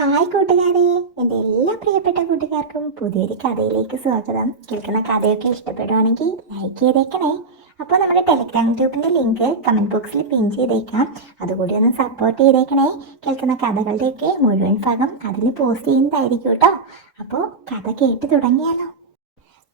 Hi കൂട്ടുകാരെ. എന്റെ എല്ലാ പ്രിയപ്പെട്ട കൂട്ടുകാർക്കും പുതിയൊരു കഥയിലേക്ക് സ്വാഗതം. കേൾക്കുന്ന കഥയൊക്കെ ഇഷ്ടപ്പെടുവാണെങ്കിൽ ലൈക്ക് ചെയ്തേക്കണേ. അപ്പോൾ നമ്മുടെ ടെലിഗ്രാം ഗ്രൂപ്പിന്റെ ലിങ്ക് കമന്റ് ബോക്സിൽ പിൻ ചെയ്തേക്കാം. അതുകൂടി ഒന്ന് സപ്പോർട്ട് ചെയ്തേക്കണേ. കേൾക്കുന്ന കഥകളുടെയൊക്കെ മുഴുവൻ ഭാഗം അതിൽ പോസ്റ്റ് ചെയ്യുന്നതായിരിക്കും കേട്ടോ. അപ്പോൾ കഥ കേട്ട് തുടങ്ങിയാലോ.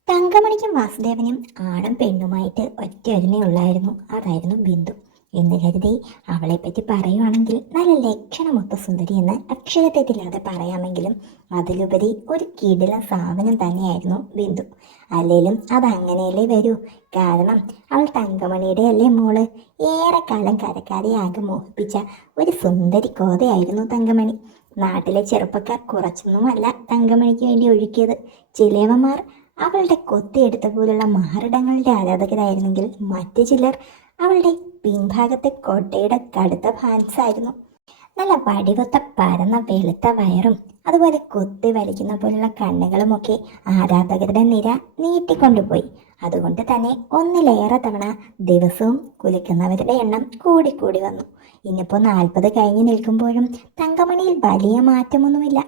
തങ്കമണിക്കും വാസുദേവനും ആണും പെണ്ണുമായിട്ട് ഒറ്റ ഒരുമയുള്ളായിരുന്നു. അതായിരുന്നു ബിന്ദു. എന്ന് കരുതി അവളെപ്പറ്റി പറയുവാണെങ്കിൽ നല്ല ലക്ഷണമൊത്ത സുന്ദരി എന്ന് അക്ഷരത്തെറ്റില്ലാതെ പറയാമെങ്കിലും അതിലുപരി ഒരു കിടില സാധനം തന്നെയായിരുന്നു ബിന്ദു. അല്ലെങ്കിലും അതങ്ങനെയല്ലേ വരൂ? കാരണം അവൾ തങ്കമണിയുടെ അല്ലേ മോൾ? ഏറെക്കാലം കരക്കാരെയാകെ മോഹിപ്പിച്ച ഒരു സുന്ദരി കോതയായിരുന്നു തങ്കമണി. നാട്ടിലെ ചെറുപ്പക്കാർ കുറച്ചൊന്നുമല്ല തങ്കമണിക്ക് വേണ്ടി ഒഴുക്കിയത്. ചിലവന്മാർ അവളുടെ കൊത്തിയെടുത്ത പോലുള്ള മാറിടങ്ങളുടെ ആരാധകരായിരുന്നെങ്കിൽ മറ്റു ചിലർ അവളുടെ പിൻഭാഗത്തെ കോട്ടയുടെ കടുത്ത ഫാൻസ് ആയിരുന്നു. നല്ല വടികൊത്ത പരന്ന വെളുത്ത വയറും അതുപോലെ കൊത്തി വലിക്കുന്ന പോലുള്ള കണ്ണുകളുമൊക്കെ ആരാധകരുടെ നിര നീട്ടിക്കൊണ്ടുപോയി. അതുകൊണ്ട് തന്നെ ഒന്നിലേറെ തവണ ദിവസവും കുലിക്കുന്നവരുടെ എണ്ണം കൂടിക്കൂടി വന്നു. ഇന്നിപ്പോൾ നാൽപ്പത് കഴിഞ്ഞ് നിൽക്കുമ്പോഴും തങ്കമണിയിൽ വലിയ മാറ്റമൊന്നുമില്ല.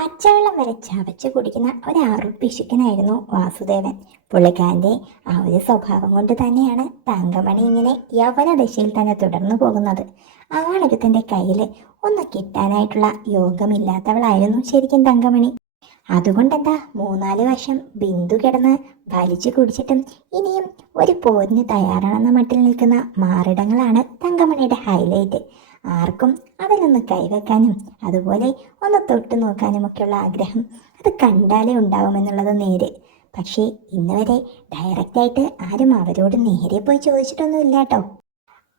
പച്ചവെള്ളം വരെ ചവച്ച് കുടിക്കുന്ന ഒരു അറുപ്പിശുക്കനായിരുന്നു വാസുദേവൻ. പുള്ളിക്കാരന്റെ ആ ഒരു സ്വഭാവം കൊണ്ട് തന്നെയാണ് തങ്കമണി ഇങ്ങനെ യവന ദശയിൽ തന്നെ തുടർന്നു പോകുന്നത്. ആണൊരുത്തന്റെ കയ്യിൽ ഒന്ന് കിട്ടാനായിട്ടുള്ള യോഗമില്ലാത്തവളായിരുന്നു ശരിക്കും തങ്കമണി. അതുകൊണ്ടെന്താ മൂന്നാൽ വർഷം ബിന്ദു കിടന്ന് വലിച്ചു കുടിച്ചിട്ടും ഇനിയും ഒരു പോരിന് തയ്യാറാണെന്ന മട്ടിൽ നിൽക്കുന്ന മാറിടങ്ങളാണ് തങ്കമണിയുടെ ഹൈലൈറ്റ് ആർക്കും അതിലൊന്ന് കൈവെക്കാനും അതുപോലെ ഒന്ന് തൊട്ട് നോക്കാനും ഒക്കെയുള്ള ആഗ്രഹം അത് കണ്ടാലേ ഉണ്ടാവുമെന്നുള്ളത് നേര്. പക്ഷേ ഇന്ന് വരെ ഡയറക്റ്റായിട്ട് ആരും അവരോട് നേരെ പോയി ചോദിച്ചിട്ടൊന്നുമില്ല കേട്ടോ.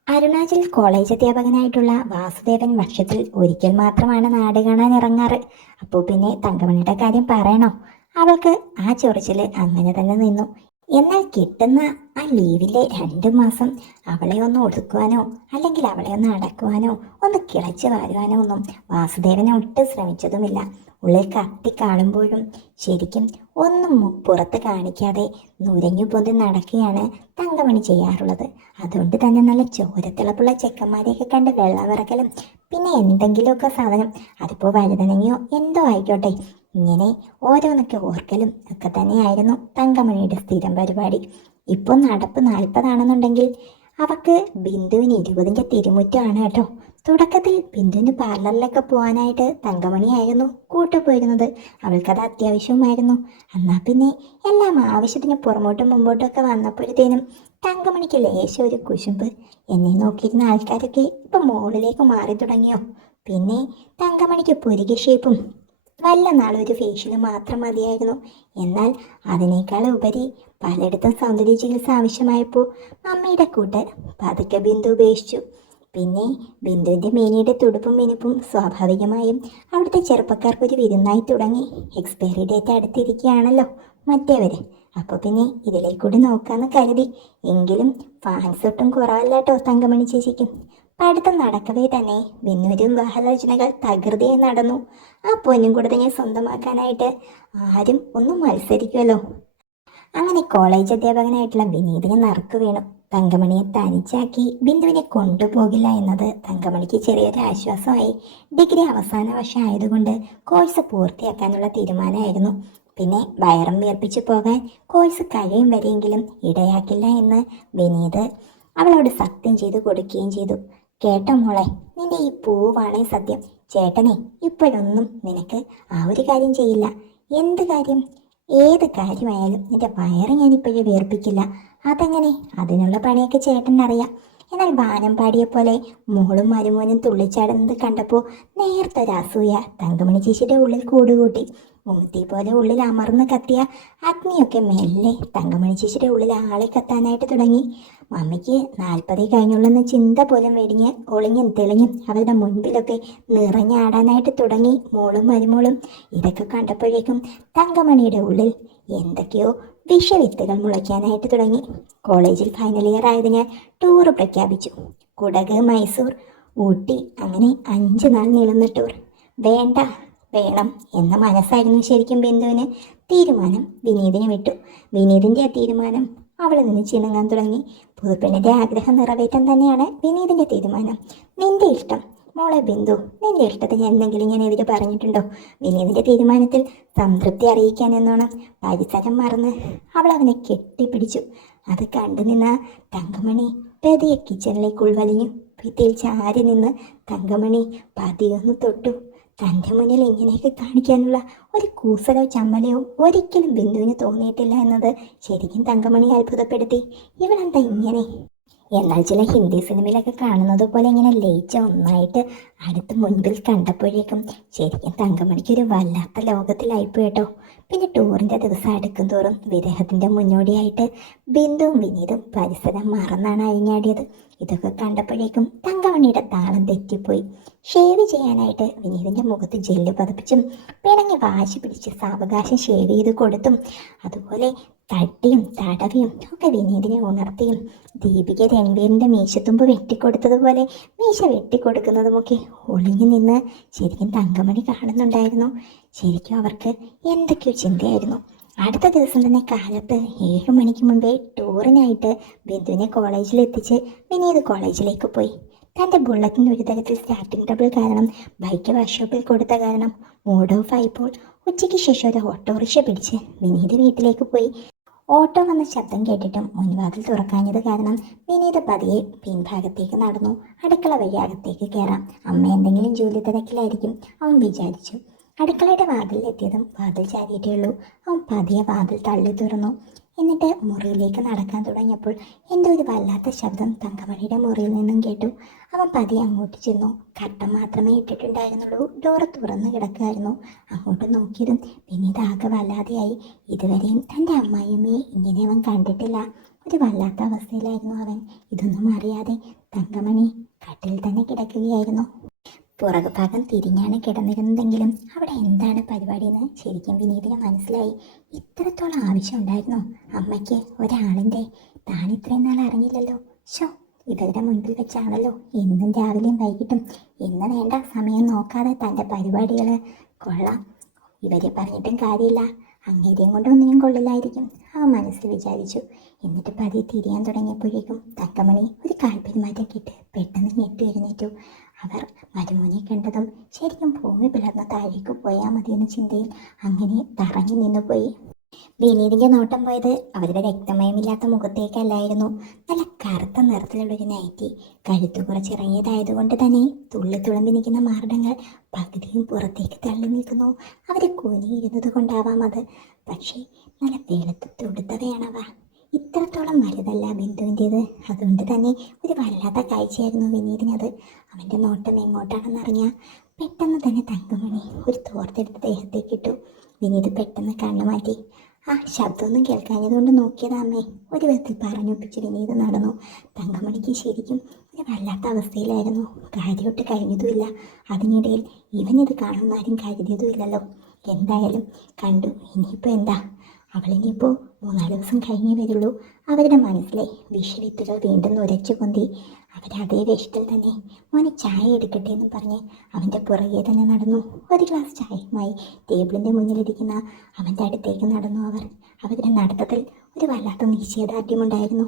അരുണാചൽ കോളേജ് അധ്യാപകനായിട്ടുള്ള വാസുദേവൻ വർഷത്തിൽ ഒരിക്കൽ മാത്രമാണ് നാട് കാണാൻ ഇറങ്ങാറ്. അപ്പോൾ പിന്നെ തങ്കമണിയുടെ കാര്യം പറയണോ? അവൾക്ക് ആ ചൊറിച്ചിൽ അങ്ങനെ തന്നെ നിന്നു. എന്നാൽ കിട്ടുന്ന ആ ലീവിലെ രണ്ട് മാസം അവളെ ഒന്ന് ഒതുക്കുവാനോ അല്ലെങ്കിൽ അവളെ ഒന്ന് അടക്കുവാനോ ഒന്ന് കിളച്ച് വാരുവാനോ ഒന്നും വാസുദേവനെ ഒട്ടും ശ്രമിച്ചതുമില്ല. ഉള്ളിൽ കത്തി കാണുമ്പോഴും ശരിക്കും ഒന്നും പുറത്ത് കാണിക്കാതെ നുരഞ്ഞു പൊന്തി നടക്കുകയാണ് തങ്കമണി ചെയ്യാറുള്ളത്. അതുകൊണ്ട് തന്നെ നല്ല ചോരത്തിളപ്പുള്ള ചെക്കന്മാരെയൊക്കെ കണ്ട് വെള്ളമിറക്കലും പിന്നെ എന്തെങ്കിലുമൊക്കെ സാധനം അതിപ്പോൾ വഴുതനങ്ങയോ എന്തോ ആയിക്കോട്ടെ ഇങ്ങനെ ഓരോന്നൊക്കെ ഓർക്കലും ഒക്കെ തന്നെയായിരുന്നു തങ്കമണിയുടെ സ്ഥിരം പരിപാടി. ഇപ്പോൾ നടപ്പ് നാൽപ്പതാണെന്നുണ്ടെങ്കിൽ അവക്ക് ബിന്ദുവിന് ഇരുപതിന്റെ തിരുമുറ്റമാണ് കേട്ടോ. തുടക്കത്തിൽ ബിന്ദുവിന് പാർലറിലൊക്കെ പോകാനായിട്ട് തങ്കമണിയായിരുന്നു കൂട്ടുപോയിരുന്നത്. അവൾക്കത് അത്യാവശ്യവുമായിരുന്നു. എന്നാൽ പിന്നെ എല്ലാം ആവശ്യത്തിന് പുറമോട്ടും മുമ്പോട്ടൊക്കെ വന്നപ്പോഴത്തേനും തങ്കമണിക്ക് ലേശം ഒരു കുശുമ്പ്. എന്നെ നോക്കിയിരുന്ന ആൾക്കാരൊക്കെ ഇപ്പം മുകളിലേക്ക് മാറി തുടങ്ങിയോ? പിന്നെ തങ്കമണിക്ക് പുരിക ഷേപ്പും വല്ല നാളൊരു ഫേഷ്യൽ മാത്രം മതിയായിരുന്നു. എന്നാൽ അതിനേക്കാൾ ഉപരി പലയിടത്തും സൗന്ദര്യ ചികിത്സ ആവശ്യമായപ്പോൾ അമ്മയുടെ കൂട്ട് പതുക്കെ ബിന്ദു ഉപേക്ഷിച്ചു. പിന്നെ ബിന്ദുവിന്റെ മേനിയുടെ തുടുപ്പും മിനുപ്പും സ്വാഭാവികമായും അവിടുത്തെ ചെറുപ്പക്കാർക്കൊരു വിരുന്നായി തുടങ്ങി. എക്സ്പയറി ഡേറ്റ് അടുത്തിരിക്കുകയാണല്ലോ മറ്റേവർ അപ്പോൾ പിന്നെ ഇതിലേക്കൂടി നോക്കാമെന്ന് കരുതി. എങ്കിലും ഫാൻസ് ഒട്ടും കുറവല്ല കേട്ടോ തങ്കമണി ചേച്ചിക്കും. പഠിത്തം നടക്കവേ തന്നെ. ബിന്നുവിനും വിവാഹാലോചനകൾ തകൃതിയായി നടന്നു. ആ പൊന്നും കൊടുത്തഞ്ഞെ സ്വന്തമാക്കാനായിട്ട് ആരും ഒന്നും മത്സരിക്കുമല്ലോ അങ്ങനെ കോളേജ് അധ്യാപകനായിട്ടുള്ള വിനീതിനെ നറുക്ക് വീണു. തങ്കമണിയെ തനിച്ചാക്കി ബിന്ദുവിനെ കൊണ്ടുപോകില്ല എന്നത് തങ്കമണിക്ക് ചെറിയൊരു ആശ്വാസമായി. ഡിഗ്രി അവസാന വർഷം ആയതുകൊണ്ട് കോഴ്സ് പൂർത്തിയാക്കാനുള്ള തീരുമാനമായിരുന്നു. പിന്നെ വയറും വീർപ്പിച്ചു പോകാൻ കോഴ്സ് കഴിയും വരെയെങ്കിലും ഇടയാക്കില്ല എന്ന് വിനീത് അവളോട് സത്യം ചെയ്തു കൊടുക്കുകയും ചെയ്തു. കേട്ടോ മോളെ നിന്റെ ഈ പൂവാണേ സത്യം. ചേട്ടനെ ഇപ്പോഴൊന്നും നിനക്ക് ആ ഒരു കാര്യം ചെയ്യില്ല. എന്ത് കാര്യം? ഏത് കാര്യമായാലും നിന്റെ വയറ് ഞാനിപ്പോഴും വീർപ്പിക്കില്ല. അതങ്ങനെ? അതിനുള്ള പണിയൊക്കെ ചേട്ടനറിയാം. എന്നാൽ ബാനം പാടിയ പോലെ മോളും മരുമോനും തുള്ളിച്ചാടുന്നത് കണ്ടപ്പോൾ നേരത്തെ ഒരു അസൂയ തങ്കമണി ചേച്ചിയുടെ ഉള്ളിൽ കൂടുകൂട്ടി. ഉമ്മത്തി പോലെ ഉള്ളിൽ അമർന്ന് കത്തിയ അഗ്നിയൊക്കെ മെല്ലെ തങ്കമണി ചേച്ചിയുടെ ഉള്ളിൽ ആളെ കത്താനായിട്ട് തുടങ്ങി. മമ്മിക്ക് നാൽപ്പതേ കഴിഞ്ഞുള്ളെന്ന ചിന്ത പോലും വെടിഞ്ഞ് ഒളിഞ്ഞും തെളിഞ്ഞും അവരുടെ മുൻപിലൊക്കെ നിറഞ്ഞാടാനായിട്ട് തുടങ്ങി മോളും മരുമോളും. ഇതൊക്കെ കണ്ടപ്പോഴേക്കും തങ്കമണിയുടെ ഉള്ളിൽ എന്തൊക്കെയോ വിഷവിത്തുകൾ മുളയ്ക്കാനായിട്ട് തുടങ്ങി. കോളേജിൽ ഫൈനൽ ഇയർ ആയതിനാൽ ടൂർ പ്രഖ്യാപിച്ചു. കുടക് മൈസൂർ ഊട്ടി അങ്ങനെ അഞ്ച് നാൾ നീളുന്ന ടൂർ. വേണ്ട വേണം എന്ന മനസ്സായിരുന്നു ശരിക്കും ബിന്ദുവിന്. തീരുമാനം വിനീതിന് വിട്ടു. വിനീതിന്റെ ആ തീരുമാനം അവളിൽ നിന്ന് ചിണങ്ങാൻ തുടങ്ങി. പുതുപ്പെണ്ണിന്റെ ആഗ്രഹം നിറവേറ്റാൻ തന്നെയാണ് വിനീതിന്റെ തീരുമാനം. നിന്റെ ഇഷ്ടം. മോളെ ബിന്ദു നിന്റെ ഇഷ്ടത്തിന് എന്തെങ്കിലും ഞാൻ എതിരെ പറഞ്ഞിട്ടുണ്ടോ? വിനീതിന്റെ തീരുമാനത്തിൽ സംതൃപ്തി അറിയിക്കാൻ എന്നോണം പരിസരം മറന്ന് അവൾ അവനെ കെട്ടിപ്പിടിച്ചു. അത് കണ്ടു നിന്ന തങ്കമണി പ്രതിയെ കിച്ചണിലേക്ക് ഉൾവലിഞ്ഞു. ഭിത്തിയിൽ ചാരി നിന്ന് തങ്കമണി പതിയൊന്ന് തൊട്ടു. തന്റെ മുന്നിൽ ഇങ്ങനെയൊക്കെ കാണിക്കാനുള്ള ഒരു കൂസലോ ചമ്മലയോ ഒരിക്കലും ബിന്ദുവിന് തോന്നിയിട്ടില്ല എന്നത് ശരിക്കും തങ്കമണി അത്ഭുതപ്പെടുത്തി. ഇവളെന്താ ഇങ്ങനെ? എന്നാൽ ചില ഹിന്ദി സിനിമയിലൊക്കെ കാണുന്നത് പോലെ ഇങ്ങനെ ലയിച്ച ഒന്നായിട്ട് അടുത്ത് മുൻപിൽ കണ്ടപ്പോഴേക്കും ശരിക്കും തങ്കമണിക്ക് ഒരു വല്ലാത്ത ലോകത്തിലായിപ്പോയി കേട്ടോ. പിന്നെ ടൂറിന്റെ ദിവസം അടുക്കും തോറും വിരഹത്തിന്റെ മുന്നോടിയായിട്ട് ബിന്ദുവും വിനീതും പരിസരം മറന്നാണ് അഴിഞ്ഞാടിയത്. ഇതൊക്കെ കണ്ടപ്പോഴേക്കും തങ്കമണിയുടെ താളം തെറ്റിപ്പോയി. ഷേവ് ചെയ്യാനായിട്ട് വിനീതിന്റെ മുഖത്ത് ജെല്ല് പതിപ്പിച്ചും പിണങ്ങി വാശി പിടിച്ച് സാവകാശം ഷേവ് ചെയ്ത് കൊടുത്തും അതുപോലെ തട്ടിയും തടവിയും ഒക്കെ വിനീതിനെ ഉണർത്തിയും ദീപിക രൺവീറിന്റെ മീശത്തുമ്പ് വെട്ടിക്കൊടുത്തതുപോലെ മീശ വെട്ടിക്കൊടുക്കുന്നതുമൊക്കെ ഒളിഞ്ഞു നിന്ന് ശരിക്കും തങ്കമണി കാണുന്നുണ്ടായിരുന്നു. ശരിക്കും അവർക്ക് എന്തൊക്കെയോ ചിന്തയായിരുന്നു. അടുത്ത ദിവസം തന്നെ കാലത്ത് ഏഴു മണിക്ക് മുമ്പേ ടൂറിനായിട്ട് ബിന്ദുവിനെ കോളേജിൽ എത്തിച്ച് വിനീത് കോളേജിലേക്ക് പോയി. തന്റെ ബുള്ളറ്റിന് ഒരു തരത്തിൽ സ്റ്റാർട്ടിംഗ് ട്രബിൾ കാരണം ബൈക്ക് വർക്ക്ഷോപ്പിൽ കൊടുത്ത കാരണം മൂഡ് ഓഫ് ആയപ്പോൾ ഉച്ചയ്ക്ക് ശേഷം ഒരു ഓട്ടോറിക്ഷ പിടിച്ച് വിനീത് വീട്ടിലേക്ക് പോയി. ഓട്ടോ വന്ന ശബ്ദം കേട്ടിട്ടും മുൻവാതിൽ തുറക്കാഞ്ഞത് കാരണം വിനീത് പതിയെ പിൻഭാഗത്തേക്ക് നടന്നു. അടുക്കള വഴി അകത്തേക്ക് കയറാം. അമ്മ എന്തെങ്കിലും ജോലി തിരക്കിലായിരിക്കും അവൻ വിചാരിച്ചു അടുക്കളയുടെ എത്തിയതും വാതിൽ ചാരിയിട്ടേ ഉള്ളൂ. അവൻ പതിയെ വാതിൽ തള്ളി തുറന്നു. എന്നിട്ട് മുറിയിലേക്ക് നടക്കാൻ തുടങ്ങിയപ്പോൾ എന്റെ ഒരു വല്ലാത്ത ശബ്ദം തങ്കമണിയുടെ മുറിയിൽ നിന്നും കേട്ടു. അവൻ പതിയെ അങ്ങോട്ട് ചെന്നു. കട്ടം മാത്രമേ ഇട്ടിട്ടുണ്ടായിരുന്നുള്ളൂ. ഡോർ തുറന്നു കിടക്കുമായിരുന്നു. അങ്ങോട്ട് നോക്കിയതും പിന്നീട് ആകെ വല്ലാതെയായി. ഇതുവരെയും തന്റെ അമ്മായിയമ്മയെ ഇങ്ങനെ അവൻ കണ്ടിട്ടില്ല. ഒരു വല്ലാത്ത അവസ്ഥയിലായിരുന്നു അവൻ. ഇതൊന്നും അറിയാതെ തങ്കമണി കട്ടിൽ തന്നെ കിടക്കുകയായിരുന്നു. പുറകുഭാഗം തിരിഞ്ഞാണ് കിടന്നിരുന്നതെങ്കിലും അവിടെ എന്താണ് പരിപാടിയെന്ന് ശരിക്കും വിനീതിന് മനസ്സിലായി. ഇത്രത്തോളം ആവശ്യമുണ്ടായിരുന്നോ അമ്മയ്ക്ക് ഒരാളിന്റെ താൻ ഇത്രയും നാൾ അറിഞ്ഞില്ലല്ലോ. ഷോ ഇവരുടെ മുൻപിൽ വെച്ചാണല്ലോ എന്നും രാവിലെയും വൈകിട്ടും. എന്ന് വേണ്ട സമയം നോക്കാതെ തന്റെ പരിപാടികൾ. കൊള്ളാം. ഇവരെ പറഞ്ഞിട്ടും കാര്യമില്ല. അങ്ങേരെയും കൊണ്ട് ഒന്നിനും കൊള്ളില്ലായിരിക്കും. അവ മനസ്സിൽ വിചാരിച്ചു. എന്നിട്ട് പതി തിരിയാൻ തുടങ്ങിയപ്പോഴേക്കും തക്കമണി ഒരു കാൽപ്പെരുമാറ്റം കിട്ട്. പെട്ടെന്ന് ഞെട്ടി എഴുന്നേറ്റു. അവർ മരുമോനെ കണ്ടതും ശരിക്കും ഭൂമി പിളർന്ന താഴേക്ക് പോയാൽ മതിയെന്ന ചിന്തയിൽ അങ്ങനെ തറഞ്ഞു നിന്നുപോയി വിനീതിന്റെ നോട്ടം പോയത് അവരുടെ രക്തമയമില്ലാത്ത മുഖത്തേക്കല്ലായിരുന്നു. നല്ല കറുത്ത നിറത്തിലുള്ളൊരു നൈറ്റി കഴുത്തു കുറച്ചിറങ്ങിയതായതുകൊണ്ട് തന്നെ തുള്ളി തുളമ്പി നിൽക്കുന്ന മാർഡങ്ങൾ പകുതിയും പുറത്തേക്ക് തള്ളി നിൽക്കുന്നു. അവർ കുനിയിരുന്നത് കൊണ്ടാവാം അത്. പക്ഷേ നല്ല വെളുത്ത് തുടുത്തവയാണവ. ഇത്രത്തോളം വലുതല്ല ബിന്ദുവിന്റേത്. അതുകൊണ്ട് തന്നെ ഒരു വല്ലാത്ത കാഴ്ചയായിരുന്നു വിനീതിനത്. അവന്റെ നോട്ടം എങ്ങോട്ടാണെന്നറിഞ്ഞാൽ പെട്ടെന്ന് തന്നെ തങ്കമണി ഒരു തോർത്തെടുത്ത് ദേഹത്തേക്ക് ഇട്ടു. വിനീത് പെട്ടെന്ന് കണ്ണു മാറ്റി. ആ ശബ്ദമൊന്നും കേൾക്കാഞ്ഞതുകൊണ്ട് നോക്കിയതാമേ ഒരു വിധത്തിൽ പറഞ്ഞൊപ്പിച്ച് വിനീത് നടന്നു. തങ്കമണിക്ക് ശരിക്കും ഒരു വല്ലാത്ത അവസ്ഥയിലായിരുന്നു. കാര്യമൊട്ട് കഴിഞ്ഞതുമില്ല. അതിനിടയിൽ ഇവനിത് കാണുന്നാരും കരുതിയതുമില്ലല്ലോ. എന്തായാലും കണ്ടു. ഇനിയിപ്പോൾ എന്താ? അവളിനിയിപ്പോൾ മൂന്നാൽ ദിവസം കഴിഞ്ഞേ വരുള്ളൂ. അവരുടെ മനസ്സിലെ വിഷവിത്തുകൾ വീണ്ടും ഉരച്ചു കൊന്തി അവരതേ വേഷത്തിൽ തന്നെ മോനെ ചായ എടുക്കട്ടെ എന്ന് പറഞ്ഞ് അവന്റെ പുറകെ തന്നെ നടന്നു. ഒരു ഗ്ലാസ് ചായയുമായി ടേബിളിന്റെ മുന്നിലിരിക്കുന്ന അവന്റെ അടുത്തേക്ക് നടന്നു അവർ. അവരുടെ നടത്തത്തിൽ ഒരു വല്ലാത്ത നിശ്ചയദാർഢ്യമുണ്ടായിരുന്നു.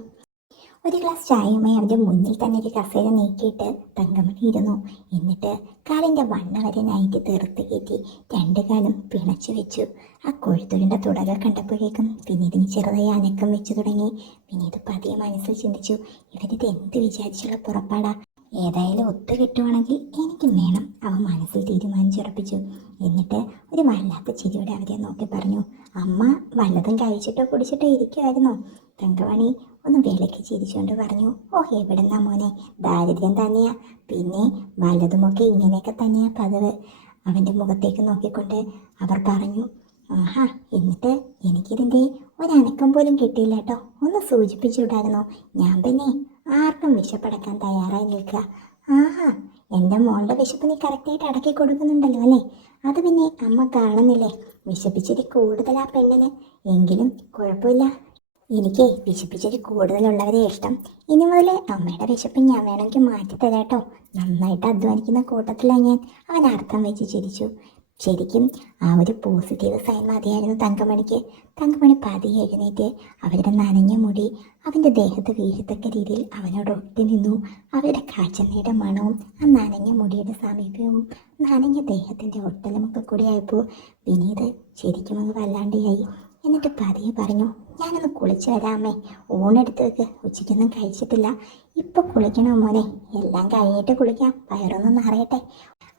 ഒരു ഗ്ലാസ് ചായയുമായി അവന്റെ മുന്നിൽ തന്നെ ഒരു കസേര നീക്കിയിട്ട് തങ്കമണി ഇരുന്നു. എന്നിട്ട് കാലിന്റെ വണ്ണ വരെ നൈറ്റ് തീർത്ത് കയറ്റി രണ്ട് കാലും പിണച്ചു വെച്ചു. ആ കൊഴുത്തുരുണ്ട തുടകൾ കണ്ടപ്പോഴേക്കും വിനീതിന് ചെറുതായി അനക്കം വെച്ചു തുടങ്ങി. വിനീത് പതിയെ മനസ്സിൽ ചിന്തിച്ചു ഇവരിത് എന്ത് വിചാരിച്ചുള്ള പുറപ്പാടാ? ഏതായാലും ഒത്തു കിട്ടുവാണെങ്കിൽ എനിക്കും വേണം. അവൻ മനസ്സിൽ തീരുമാനിച്ചുറപ്പിച്ചു. എന്നിട്ട് ഒരു വല്ലാത്ത ചിരിയോടെ അവരെ നോക്കി പറഞ്ഞു അമ്മ വല്ലതും കഴിച്ചിട്ടോ കുടിച്ചിട്ടോ ഇരിക്കുമായിരുന്നോ തങ്കമണി ഒന്ന് വിലക്ക് ചിരിച്ചുകൊണ്ട് പറഞ്ഞു ഓ എവിടുന്നാ മോനെ? ദാരിദ്ര്യം തന്നെയാ. പിന്നെ വല്ലതുമൊക്കെ ഇങ്ങനെയൊക്കെ തന്നെയാ പതിവ്. അവന്റെ മുഖത്തേക്ക് നോക്കിക്കൊണ്ട് അവർ പറഞ്ഞു ആഹാ എന്നിട്ട് എനിക്കിതിന്റെ ഒരനക്കം പോലും കിട്ടിയില്ല കേട്ടോ. ഒന്ന് സൂചിപ്പിച്ചുവിടായിരുന്നോ? ഞാൻ പിന്നെ ആർക്കും വിശപ്പടക്കാൻ തയ്യാറായി നിൽക്കുക. ആഹാ എന്റെ മോളുടെ വിശപ്പ് നീ കറക്റ്റായിട്ട് അടക്കി കൊടുക്കുന്നുണ്ടല്ലോ അല്ലേ? അത് പിന്നെ അമ്മ കാണുന്നില്ലേ? വിശപ്പിച്ചിരി കൂടുതലാ പെണ്ണിന്. എങ്കിലും കുഴപ്പമില്ല. എനിക്ക് വിശപ്പിച്ചിരി കൂടുതലുള്ളവരെ ഇഷ്ടം. ഇനി മുതൽ അമ്മയുടെ വിശപ്പ് ഞാൻ വേണമെങ്കിൽ മാറ്റി തരാട്ടോ നന്നായിട്ട് അധ്വാനിക്കുന്ന കൂട്ടത്തിലാണ് ഞാൻ. അവൻ അർത്ഥം വെച്ച് ചിരിച്ചു. ശരിക്കും ആ ഒരു പോസിറ്റീവ് സൈൻ മതിയായിരുന്നു. തങ്കമണിക്ക്. തങ്കമണി പതിയെ എഴുന്നേറ്റ് അവരുടെ നനഞ്ഞ മുടി അവന്റെ ദേഹത്ത് വീഴത്തക്ക രീതിയിൽ അവനോട് ഒട്ടി നിന്നു. അവരുടെ കാച്ചെണ്ണയുടെ മണവും ആ നനഞ്ഞ മുടിയുടെ സമീപവും നനഞ്ഞ ദേഹത്തിന്റെ ഒട്ടലുമൊക്കെ കൂടിയായപ്പോൾ വിനീത് ശരിക്കും അങ്ങ് വല്ലാണ്ടിയായി. എന്നിട്ട് പതിയെ പറഞ്ഞു ഞാനൊന്ന് കുളിച്ചു വരാമേ. ഊണെടുത്ത് വെക്ക്. ഉച്ചയ്ക്കൊന്നും കഴിച്ചിട്ടില്ല. ഇപ്പോൾ കുളിക്കണം മോനെ? എല്ലാം കഴിഞ്ഞിട്ട് കുളിക്കാം. വയറൊന്നും നിറയട്ടെ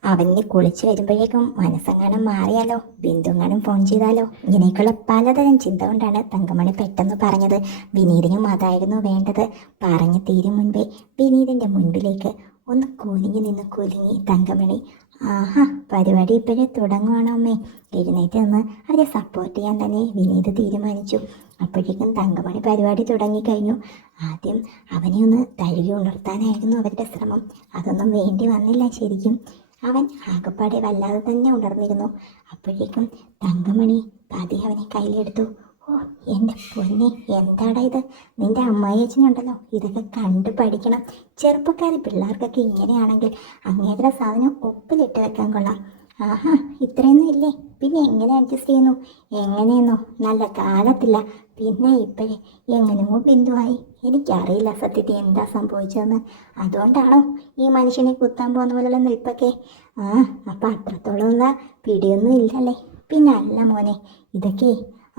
അവന് കുളിച്ച് വരുമ്പോഴേക്കും മനസ്സങ്ങാനും മാറിയാലോ? ബിന്ദുങ്ങാനും ഫോൺ ചെയ്താലോ? ഇങ്ങനെയൊക്കെയുള്ള പലതരം ചിന്ത കൊണ്ടാണ് തങ്കമണി പെട്ടെന്ന് പറഞ്ഞത്. വിനീതിനും അതായിരുന്നു വേണ്ടത്. പറഞ്ഞു തീരും മുൻപേ വിനീതിന്റെ മുൻപിലേക്ക് ഒന്ന് കുനിഞ്ഞു നിന്ന് കുലുങ്ങി. തങ്കമണി ആഹാ പരിപാടി ഇപ്പോഴേ തുടങ്ങുവാണോ അമ്മേ? എഴുന്നേറ്റ് നിന്ന് അവരെ സപ്പോർട്ട് ചെയ്യാൻ തന്നെ വിനീത് തീരുമാനിച്ചു. അപ്പോഴേക്കും തങ്കമണി പരിപാടി തുടങ്ങിക്കഴിഞ്ഞു. ആദ്യം അവനെ ഒന്ന് തഴുകി ഉണർത്താനായിരുന്നു അവരുടെ ശ്രമം. അതൊന്നും വേണ്ടി വന്നില്ല ശരിക്കും. അവൻ ആകപ്പാടെ വല്ലാതെ തന്നെ ഉണർന്നിരുന്നു. അപ്പോഴേക്കും തങ്കമണി പതി അവനെ കയ്യിലെടുത്തു. ഓ എന്റെ പൊന്നെ എന്താടാ ഇത്? നിന്റെ അമ്മായിയച്ഛനുണ്ടല്ലോ. ഇതൊക്കെ കണ്ടു പഠിക്കണം. ചെറുപ്പക്കാരി പിള്ളേർക്കൊക്കെ ഇങ്ങനെയാണെങ്കിൽ അങ്ങേതര സാധനം ഉപ്പിലിട്ട് വെക്കാൻ കൊള്ളാം. ആഹാ ഇത്രയൊന്നും ഇല്ലേ? പിന്നെ എങ്ങനെ അഡ്ജസ്റ്റ് ചെയ്യുന്നു? എങ്ങനെയെന്നോ? നല്ല കാലത്തില്ല. പിന്നെ ഇപ്പോഴേ എങ്ങനെയോ ബിന്ദുവായി. എനിക്കറിയില്ല സത്യത്തിൽ എന്താ സംഭവിച്ചതെന്ന്. അതുകൊണ്ടാണോ ഈ മനുഷ്യനെ കുത്താൻ പോകുന്ന പോലെയുള്ള നിൽപ്പൊക്കെ? ആ അപ്പം അത്രത്തോളമുള്ള പിടിയൊന്നും ഇല്ലല്ലേ? പിന്നെ അല്ല മോനെ ഇതൊക്കെ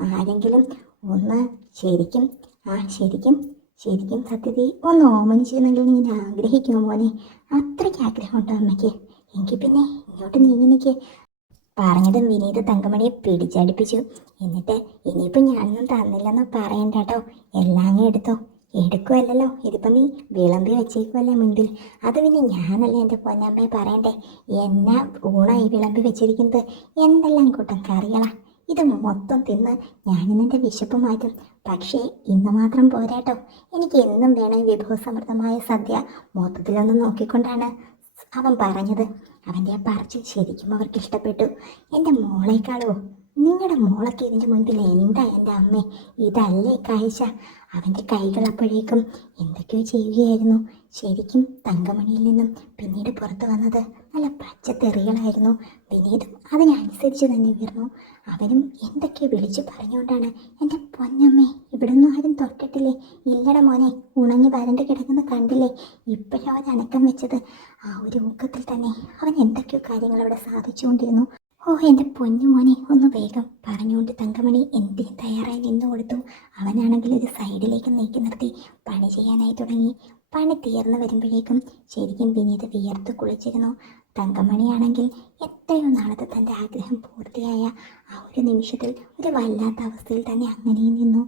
ആരെങ്കിലും ഒന്ന് ശരിക്കും ആ ശരിക്കും ശരിക്കും സത്യത്തിൽ ഒന്ന് ഓമനിച്ചിരുന്നെങ്കിൽ ഞാൻ ആഗ്രഹിക്കുമോ മോനെ? അത്രയ്ക്ക് ആഗ്രഹമുണ്ടോ അമ്മയ്ക്ക്? എങ്കിൽ പിന്നെ ഇങ്ങോട്ട് നീങ്ങി നിൽക്കെ പറഞ്ഞതും വിനീത് തങ്കമണിയെ പിടിച്ചടിപ്പിച്ചു. എന്നിട്ട് ഇനിയിപ്പോൾ ഞാനൊന്നും തന്നില്ലെന്ന് പറയണ്ട കേട്ടോ. എല്ലാം എടുത്തോ. എടുക്കുമല്ലോ ഇതിപ്പോൾ നീ വിളമ്പി വെച്ചേക്കുമല്ലേ മുൻപിൽ. അത് പിന്നെ ഞാനല്ലേ എന്റെ പൊന്നമ്മയെ പറയണ്ടേ? എന്നാ ഊണായി വിളമ്പി വെച്ചിരിക്കുന്നത്? എന്തെല്ലാം കൂട്ടം കറികളാ. ഇത് മൊത്തം തിന്ന് ഞാനിന്നെന്റെ വിശപ്പ് മാറ്റും. പക്ഷേ ഇന്ന് മാത്രം പോരാട്ടോ. എനിക്ക് എന്നും വേണം വിഭവസമൃദ്ധമായ സദ്യ മൊത്തത്തിലൊന്ന് നോക്കിക്കൊണ്ടാണ്. അവൻ പറഞ്ഞത് അവന്റെ ആ പറച്ചിൽ ശരിക്കും അവർക്ക് ഇഷ്ടപ്പെട്ടു. എന്റെ മോളേക്കാളോ നിങ്ങളുടെ മോളൊക്കെ ഇതിന്റെ മുൻപിൽ എന്താ എന്റെ അമ്മേ? ഇതല്ലേ കാഴ്ച? അവന്റെ കൈകൾ അപ്പോഴേക്കും എന്തൊക്കെയോ ചെയ്യുകയായിരുന്നു. ശരിക്കും തങ്കമണിയിൽ നിന്നും പിന്നീട് പുറത്തു വന്നത് നല്ല പച്ചത്തെറികളായിരുന്നു. വിനീതും അതിനനുസരിച്ച് തന്നെ ഉയർന്നു അവനും എന്തൊക്കെയോ വിളിച്ചു പറഞ്ഞുകൊണ്ടാണ് എന്റെ പൊന്നമ്മേ ഇവിടുന്നും ആരും തൊട്ടിട്ടില്ലേ? ഇല്ലട മോനെ ഉണങ്ങി വരണ്ട് കിടക്കുന്ന കണ്ടില്ലേ? ഇപ്പോഴും അവൻ അനക്കം വെച്ചത്. ആ ഒരു ഊക്കത്തിൽ തന്നെ അവൻ എന്തൊക്കെയോ കാര്യങ്ങൾ അവിടെ സാധിച്ചുകൊണ്ടിരുന്നു. ഓ എന്റെ പൊന്നുമോനെ ഒന്ന് വേഗം പറഞ്ഞുകൊണ്ട് തങ്കമണി എന്തിന് തയ്യാറായി നിന്നു കൊടുത്തു? അവനാണെങ്കിൽ ഒരു സൈഡിലേക്ക് നീക്കി നിർത്തി പണി ചെയ്യാനായി തുടങ്ങി. പണി തീർന്നു വരുമ്പോഴേക്കും ശരിക്കും വിനീത് വിയർത്ത് കുളിച്ചിരുന്നു. തങ്കമണിയാണെങ്കിൽ എത്രയോ നാളത്തെ തന്റെ ആഗ്രഹം പൂർത്തിയായ ആ ഒരു നിമിഷത്തിൽ ഒരു വല്ലാത്ത അവസ്ഥയിൽ തന്നെ അങ്ങനെയും നിന്നു.